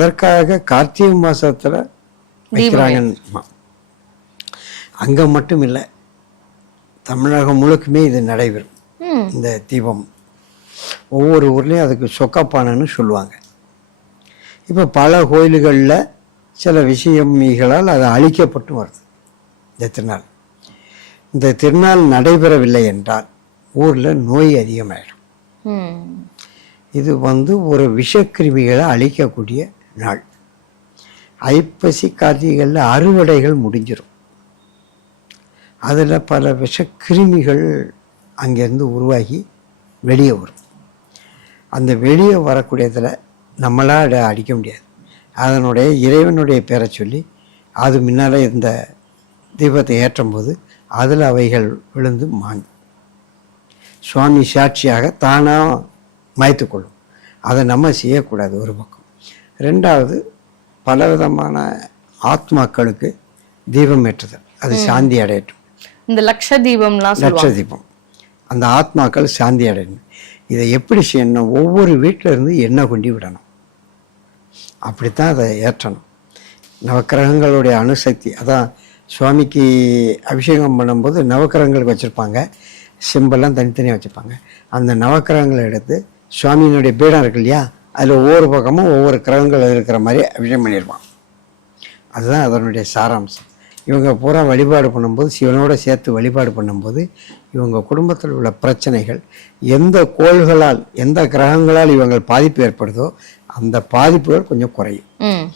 எதற்காக கார்த்திகை மாசத்துல வைக்கிறாங்க. அங்க மட்டும் இல்லை, தமிழகம் முழுக்குமே இது நடைபெறும். இந்த தீபம் ஒவ்வொரு ஊர்லேயும் அதுக்கு சொக்கப்பானைன்னு சொல்லுவாங்க. இப்போ பல கோயில்களில் சில விஷயங்களால் அது அழிக்கப்பட்டு வருது. இந்த திருநாள் நடைபெறவில்லை என்றால் ஊரில் நோய் அதிகமாயிடும். இது ஒரு விஷக்கிருமிகளை அழிக்கக்கூடிய நாள். ஐப்பசி கார்த்திகைகளில் அறுவடைகள் முடிஞ்சிடும். அதில் பல விஷக்கிருமிகள் அங்கேருந்து உருவாகி வெளியே வரும். அந்த வெளியே வரக்கூடியதில் நம்மளால் அடிக்க முடியாது. அதனுடைய இறைவனுடைய பேரை சொல்லி அது முன்னால் இந்த தீபத்தை ஏற்றும் போது அதில் அவைகள் விழுந்து சுவாமி சாட்சியாக தானாக மாய்த்துக்கொள்ளும். அதை நம்ம செய்யக்கூடாது ஒரு பக்கம். ரெண்டாவது, பலவிதமான ஆத்மாக்களுக்கு தீபம் ஏற்றுதல், அது சாந்தி அடையட்டும். இந்த லட்ச தீபம் அந்த ஆத்மாக்கள் சாந்தி அடையணும். இதை எப்படி செய்யணும்? ஒவ்வொரு வீட்டில் இருந்து எண்ணெய் கொண்டு விடணும். அப்படித்தான் அதை ஏற்றணும். நவக்கிரகங்களுடைய அணுசக்தி, அதான் சுவாமிக்கு அபிஷேகம் பண்ணும்போது நவக்கிரகங்களுக்கு வச்சுருப்பாங்க, சிம்பெல்லாம் தனித்தனியாக வச்சுருப்பாங்க. அந்த நவக்கிரகங்களை எடுத்து சுவாமியினுடைய பீடம் இருக்கு இல்லையா, அதில் ஒவ்வொரு பக்கமும் ஒவ்வொரு கிரகங்கள் இருக்கிற மாதிரி அபிஷேகம் பண்ணிடுவான். அதுதான் அதனுடைய சாராம்சம். இவங்க பூரா வழிபாடு பண்ணும்போது, சிவனோட சேர்த்து வழிபாடு பண்ணும்போது, இவங்க குடும்பத்தில் உள்ள பிரச்சனைகள், எந்த கோள்களால் எந்த கிரகங்களால் இவங்க பாதிப்பு ஏற்படுதோ அந்த பாதிப்புகள் கொஞ்சம் குறையும்.